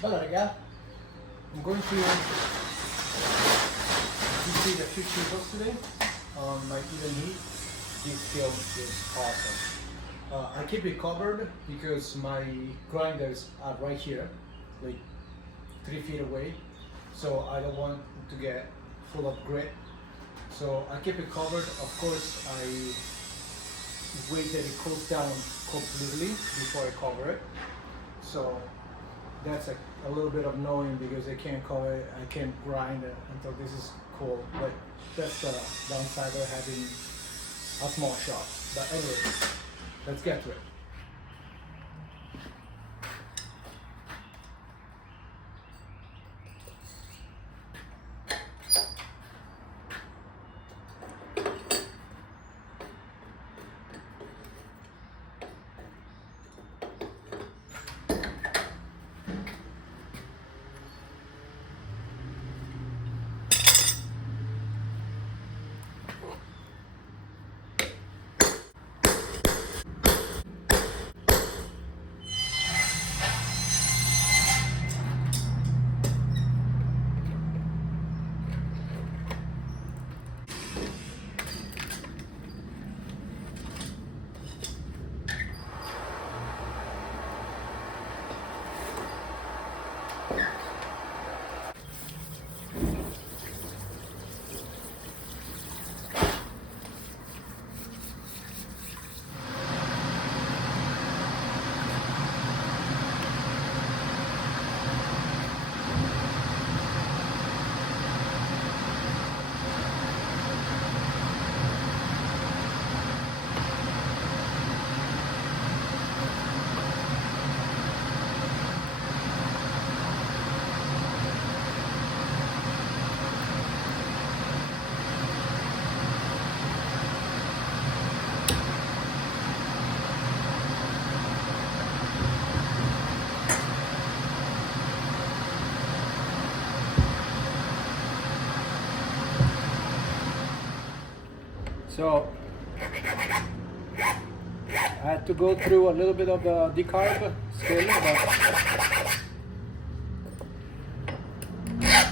Allora raga, I'm going to feed a few chisels today on my even heat. This film is awesome. I keep it covered because my grinders are right here, like 3 feet away, so I don't want to get full of grit. So I keep it covered. Of course, I wait that it cools down completely before I cover it. So that's a little bit of knowing because I can't cover it, I can't grind it until this is cool. But that's the downside of having a small shop. But anyway, let's get to it. So I had to go through a little bit of the decarb still, but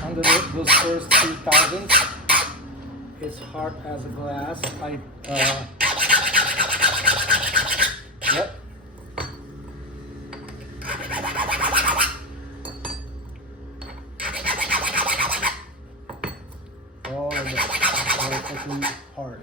under those first 3,000, it's hard as a glass. Yep. Oh, it's fucking hard.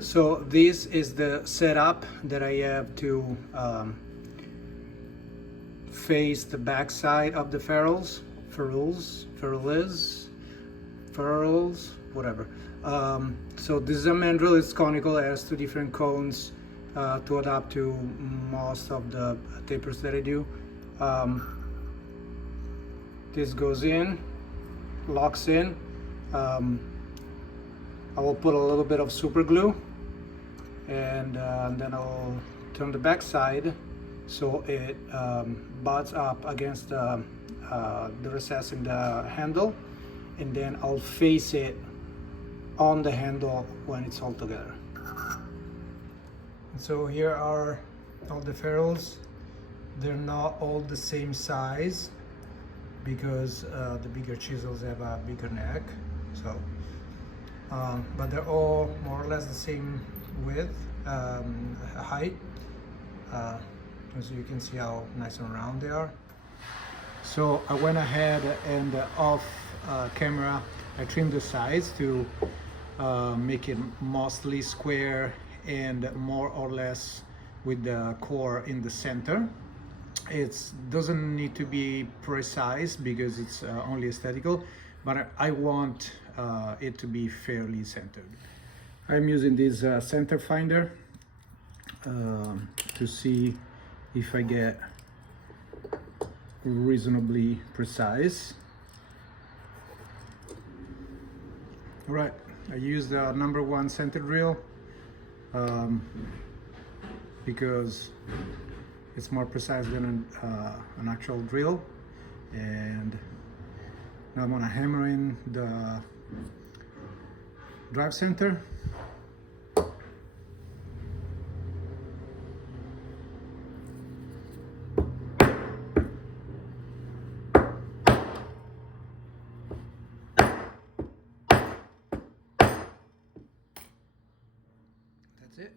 So this is the setup that I have to face the back side of the ferrules, whatever. So this is a mandrel, it's conical, it has 2 different cones to adapt to most of the tapers that I do. This goes in, locks in. I will put a little bit of super glue, and then I'll turn the back side so it butts up against the recess in the handle, and then I'll face it on the handle when it's all together. And so here are all the ferrules. They're not all the same size because the bigger chisels have a bigger neck. So, but they're all more or less the same width, height. So you can see how nice and round they are. So I went ahead and off camera, I trimmed the sides to make it mostly square and more or less with the core in the center. It doesn't need to be precise because it's only aesthetical, but I want it to be fairly centered. I'm using this center finder to see if I get reasonably precise. All right, I use the number 1 center drill because it's more precise than an actual drill. And now I'm gonna hammer in the drive center. That's it.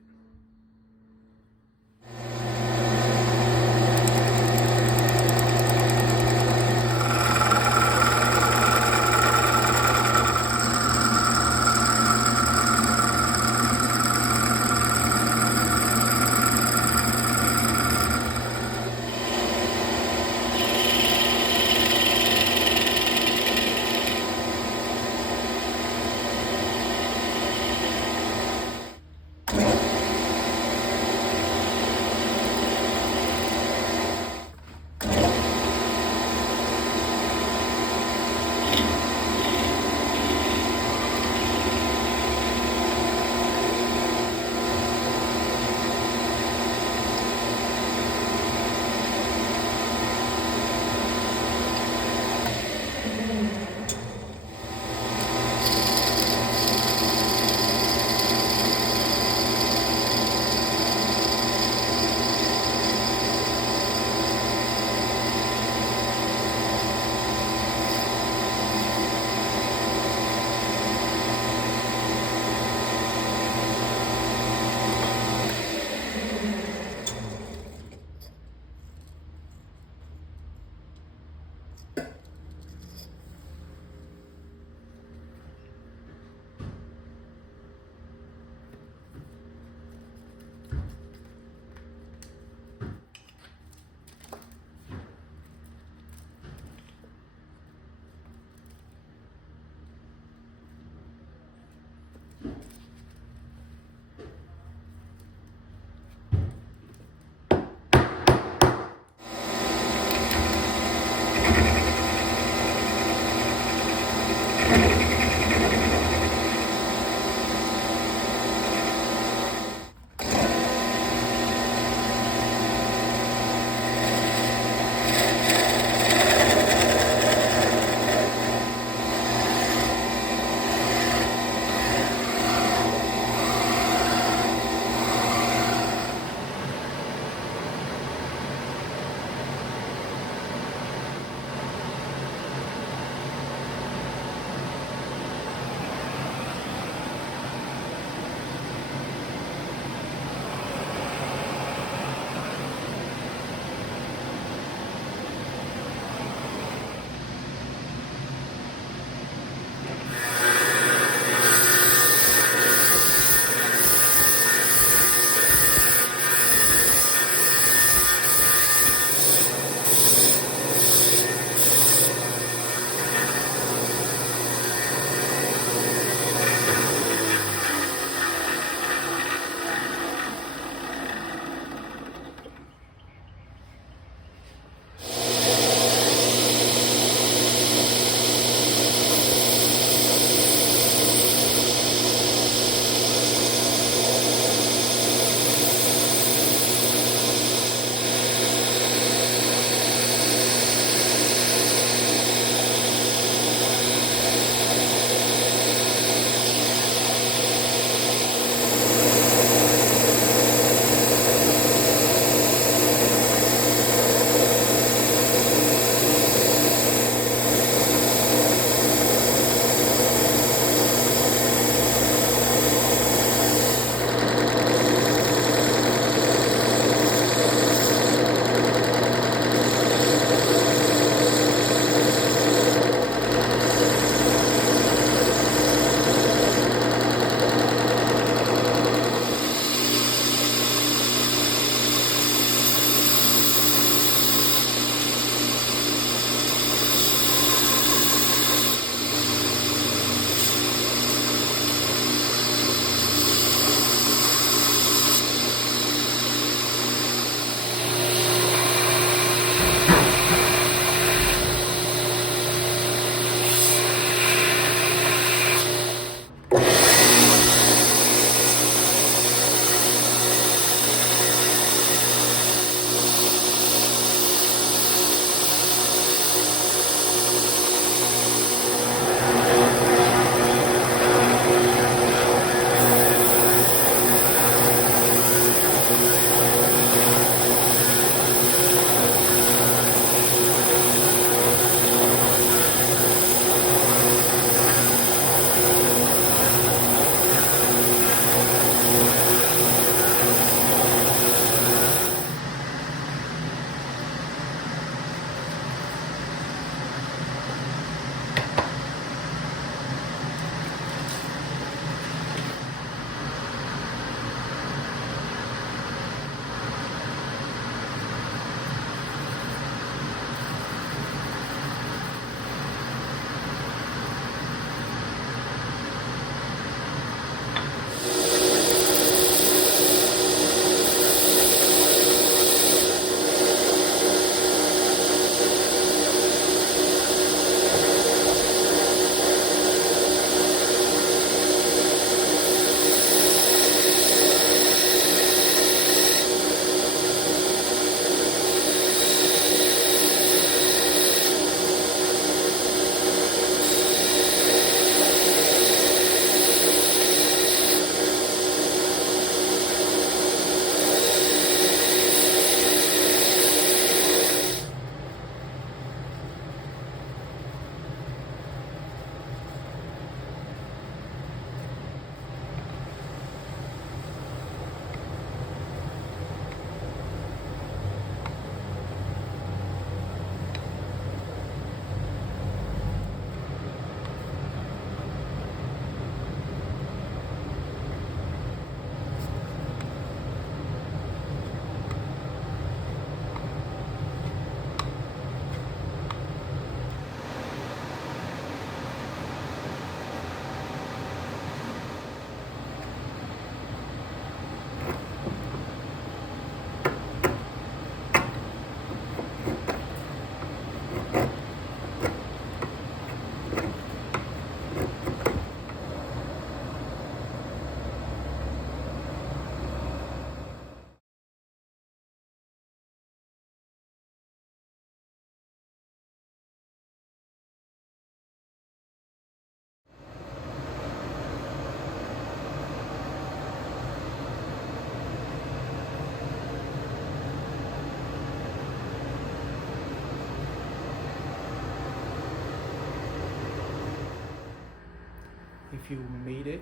If you made it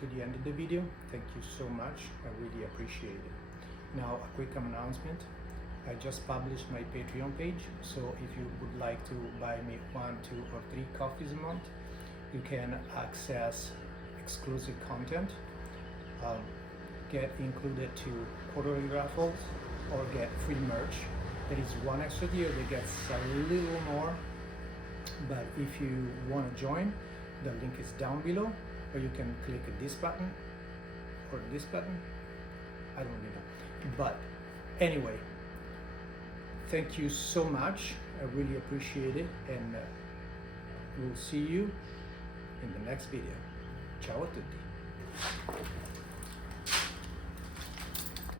to the end of the video, thank you so much. I really appreciate it. Now, a quick announcement. I just published my Patreon page, so if you would like to buy me 1, 2, or 3 coffees a month, you can access exclusive content, get included to quarterly raffles, or get free merch. There is one extra tier that gets a little more, but if you want to join, the link is down below, or you can click this button or this button. I don't really know, but anyway, thank you so much. I really appreciate it, and we'll see you in the next video. Ciao a tutti.